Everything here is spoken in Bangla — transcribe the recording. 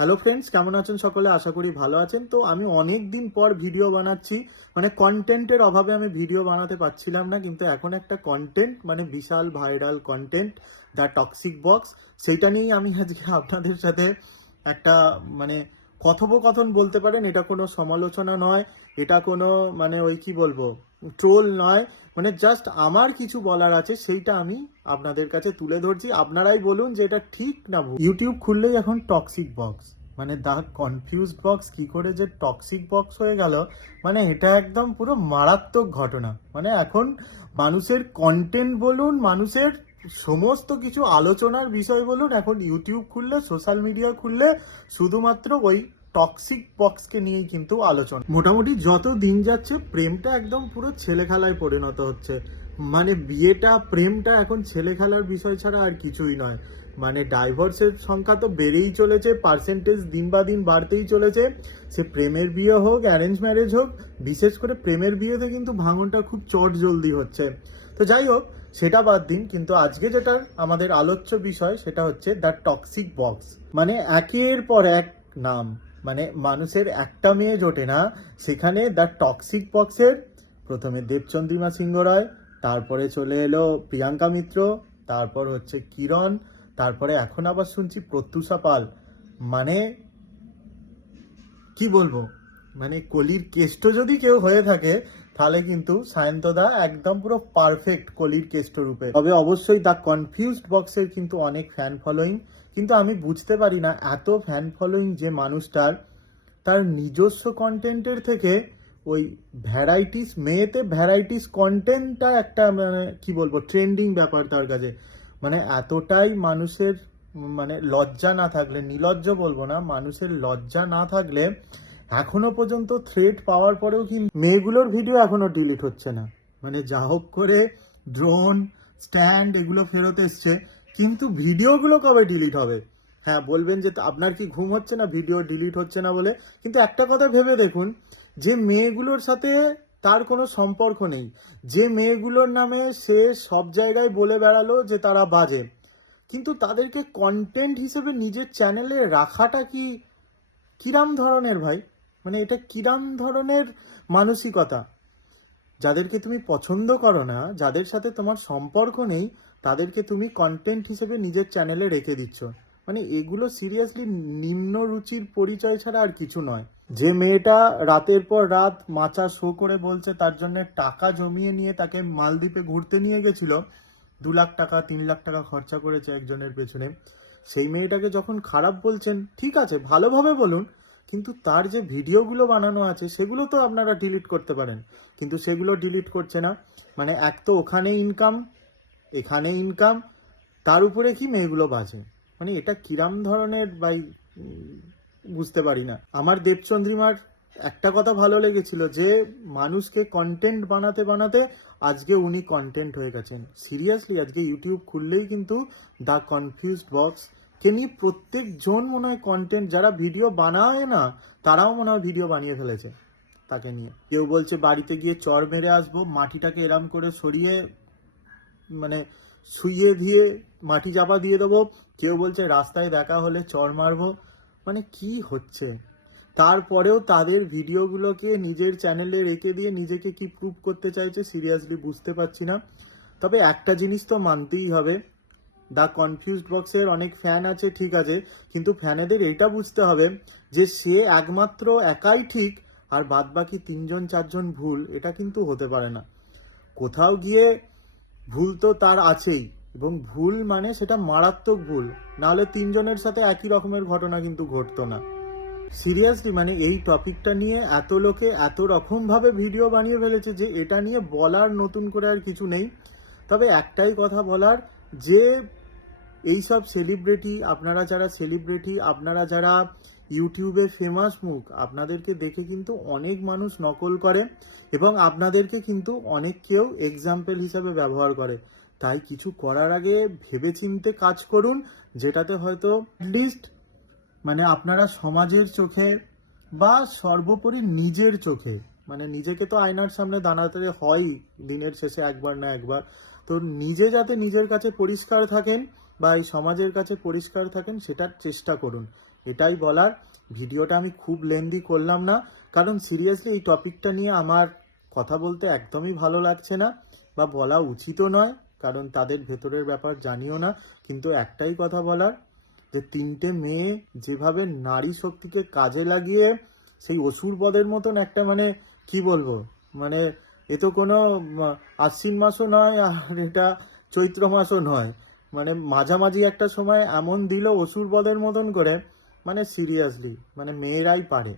হ্যালো ফ্রেন্ডস, কেমন আছেন সকলে? আশা করি ভালো আছেন। তো আমি অনেক দিন পর ভিডিও বানাচ্ছি, মানে কন্টেন্টের অভাবে আমি ভিডিও বানাতে পারছিলাম না, কিন্তু এখন একটা কন্টেন্ট, মানে বিশাল viral content, the toxic box, সেইটা নিয়েই আমি আজকে আপনাদের সাথে একটা মানে কথোপকথন বলতে পারেন। এটা কোনো সমালোচনা নয়, এটা কোনো মানে ওই কি বলবো, ট্রোল নয়, মানে জাস্ট আমার কিছু বলার আছে, সেইটা আমি আপনাদের কাছে তুলে ধরছি। আপনারাই বলুন যে এটা ঠিক না ভুল। ইউটিউব খুললেই এখন টক্সিক বক্স, মানে দ্য কনফিউজড বক্স কি করে যে টক্সিক বক্স হয়ে গেল, মানে এটা একদম পুরো মারাত্মক ঘটনা। মানে এখন মানুষের কন্টেন্ট বলুন, মানুষের সমস্ত কিছু আলোচনার বিষয় বলুন, এখন ইউটিউব খুললে, সোশ্যাল মিডিয়া খুললে শুধুমাত্র ওই টক্সিক বক্সকে নিয়েই কিন্তু আলোচনা। মোটামুটি যত দিন যাচ্ছে প্রেমটা একদম পুরো ছেলে খেলায় পরিণত হচ্ছে। মানে বিয়েটা, প্রেমটা এখন ছেলে খেলার বিষয় ছাড়া আর কিছুই নয়। মানে ডাইভোর্সের সংখ্যা তো বেড়েই চলেছে, পার্সেন্টেজ দিন বা দিন বাড়তেই চলেছে। সে প্রেমের বিয়ে হোক, অ্যারেঞ্জ ম্যারেজ হোক, বিশেষ করে প্রেমের বিয়েতে কিন্তু ভাঙনটা খুব চট জলদি হচ্ছে। তো যাই হোক, সেটা বাদ দিন, কিন্তু আজকে যেটা আমাদের আলোচ্য বিষয় সেটা হচ্ছে দ্য টক্সিক বক্স। মানে একের পর এক নাম, মানে মানুষের একটা মেয়ে জোটে না, সেখানে দ্য টক্সিক বক্সের প্রথমে দেবচন্দ্রিমা সিংহ রায়, তারপরে চলে এলো প্রিয়াঙ্কা মিত্র, তারপর হচ্ছে কিরণ, তারপরে এখন আবার শুনছি প্রত্যুষা পাল। মানে কি বলবো, মানে কলির কেষ্ট যদি কেউ হয়ে থাকে তাহলে কিন্তু সায়ন্তদা একদম পুরো পারফেক্ট কলির কেষ্ট রূপে। তবে অবশ্যই দ্য কনফিউজড বক্সের কিন্তু অনেক ফ্যান ফলোয়িং, কিন্তু আমি বুঝতে পারি না এত ফ্যান ফলোয়িং যে মানুষটার, তার নিজস্ব কন্টেন্টের থেকে ওই ভ্যারাইটিস, মেয়েতে ভ্যারাইটিস কন্টেন্টটা একটা মানে কি বলবো ট্রেন্ডিং ব্যাপার তার কাছে। মানে এতটাই মানুষের মানে লজ্জা না থাকলে, নিলজ্জ বলবো না, মানুষের লজ্জা না থাকলে এখনো পর্যন্ত থ্রেড পাওয়ার পরেও কি মেয়েগুলোর ভিডিও এখনো ডিলিট হচ্ছে না। মানে যা হোক করে ড্রোন, স্ট্যান্ড এগুলো ফেরত এসছে, কিন্তু ভিডিওগুলো কবে ডিলিট হবে? হ্যাঁ, বলবেন যে আপনার কি ঘুম হচ্ছে না ভিডিও ডিলিট হচ্ছে না বলে, কিন্তু একটা কথা ভেবে দেখুন, যে মেয়েগুলোর সাথে তার কোনো সম্পর্ক নেই, যে মেয়েগুলোর নামে সে সব জায়গায় বলে বেড়ালো যে তারা বাজে, কিন্তু তাদেরকে কন্টেন্ট হিসেবে নিজের চ্যানেলে রাখাটা কি কিরাম ধরনের ভাই? মানে এটা কিরাম ধরনের মানসিকতা? যাদেরকে তুমি পছন্দ করো না, যাদের সাথে তোমার সম্পর্ক নেই, তাদেরকে তুমি কন্টেন্ট হিসেবে নিজের চ্যানেলে রেখে দিচ্ছ। মানে এগুলো সিরিয়াসলি নিম্ন রুচির পরিচয় ছাড়া আর কিছু নয়। যে মেয়েটা রাতের পর রাত মাচা শো করে বলছে তার জন্য টাকা জমিয়ে নিয়ে তাকে মালদ্বীপে ঘুরতে নিয়ে গেছিল, 2 লাখ টাকা 3 লাখ টাকা খরচা করেছে একজনের পেছনে, সেই মেয়েটাকে যখন খারাপ বলছেন, ঠিক আছে ভালোভাবে বলুন, কিন্তু তার যে ভিডিওগুলো বানানো আছে সেগুলো তো আপনারা ডিলিট করতে পারেন, কিন্তু সেগুলো ডিলিট করছে না। মানে এক তো ওখানে ইনকাম, এখানে ইনকাম, তার উপরে কি মেয়েগুলো বাজে। মানে এটা কিরাম ধরনের ভাই, বুঝতে পারি না। আমার দেবচন্দ্রিমার একটা কথা ভালো লেগেছিল, যে মানুষকে কন্টেন্ট বানাতে বানাতে আজকে উনি কন্টেন্ট হয়ে গেছেন। সিরিয়াসলি আজকে ইউটিউব খুললেই কিন্তু দ্য কনফিউজড বক্স কে নিয়ে প্রত্যেকজন মনে হয় কন্টেন্ট, যারা ভিডিও বানায় না তারাও মনে হয় ভিডিও বানিয়ে ফেলেছে তাকে নিয়ে। কেউ বলছে বাড়িতে গিয়ে চর মেরে আসবো, মাটিটাকে এরম করে সরিয়ে মানে শুইয়ে দিয়ে মাটি চাপা দিয়ে দেবো, কেউ বলছে রাস্তায় দেখা হলে চর মারবো। মানে কি হচ্ছে? তারপরেও তাদের ভিডিওগুলোকে নিজের চ্যানেলে রেখে দিয়ে নিজেকে কি প্রুভ করতে চাইছে সিরিয়াসলি বুঝতে পারছি না। তবে একটা জিনিস তো মানতেই হবে, দ্য কনফিউজড বক্সের অনেক ফ্যান আছে ঠিক আছে, কিন্তু ফ্যানেদের এটা বুঝতে হবে যে সে একমাত্র একাই ঠিক আর বাদ বাকি 3-4জন ভুল, এটা কিন্তু হতে পারে না। কোথাও গিয়ে ভুল তো তার আছেই, এবং ভুল মানে সেটা মারাত্মক ভুল, নাহলে 3জনের সাথে একই রকমের ঘটনা কিন্তু ঘটতো না। সিরিয়াসলি মানে এই টপিকটা নিয়ে এত লোকে এত রকমভাবে ভিডিও বানিয়ে ফেলেছে যে এটা নিয়ে বলার নতুন করে আর কিছু নেই। তবে একটাই কথা বলার, যে এইসব সেলিব্রিটি, আপনারা যারা সেলিব্রিটি, আপনারা যারা ইউটিউবে ফেমাস মুখ, আপনাদেরকে দেখে কিন্তু অনেক মানুষ নকল করে এবং আপনাদেরকে কিন্তু অনেক কেউ এক্সাম্পল হিসাবে ব্যবহার করে। তাই কিছু করার আগে ভেবেচিন্তে কাজ করুন, যেটাতে হয়তো লিস্ট মানে আপনারা সমাজের চোখে বা সর্বোপরি নিজের চোখে, মানে নিজেকে তো আয়নার সামনে দাঁড়াতে হয় দিনের শেষে একবার না একবার, তো নিজে যাতে নিজের কাছে পরিষ্কার থাকেন বা এই সমাজের কাছে পরিষ্কার থাকেন সেটার চেষ্টা করুন। এটাই বলার। ভিডিওটা আমি খুব লেন্দি করলাম না, কারণ সিরিয়াসলি এই টপিকটা নিয়ে আমার কথা বলতে একদমই ভালো লাগছে না, বা বলা উচিতও নয়, কারণ তাদের ভেতরের ব্যাপার জানিও না। কিন্তু একটাই কথা বলার, যে 3টে মেয়ে যেভাবে নারী শক্তিকে কাজে লাগিয়ে সেই অসুরবদের মতন একটা, মানে কি বলবো, মানে এ তো কোনো আশ্বিন মাসও নয়, আর এটা চৈত্র মাসও নয়, মানে মাঝামাঝি একটা সময় এমন দিল অসুরবদের মতন করে, মানে সিরিয়াসলি, মানে মেয়েরাই পারে।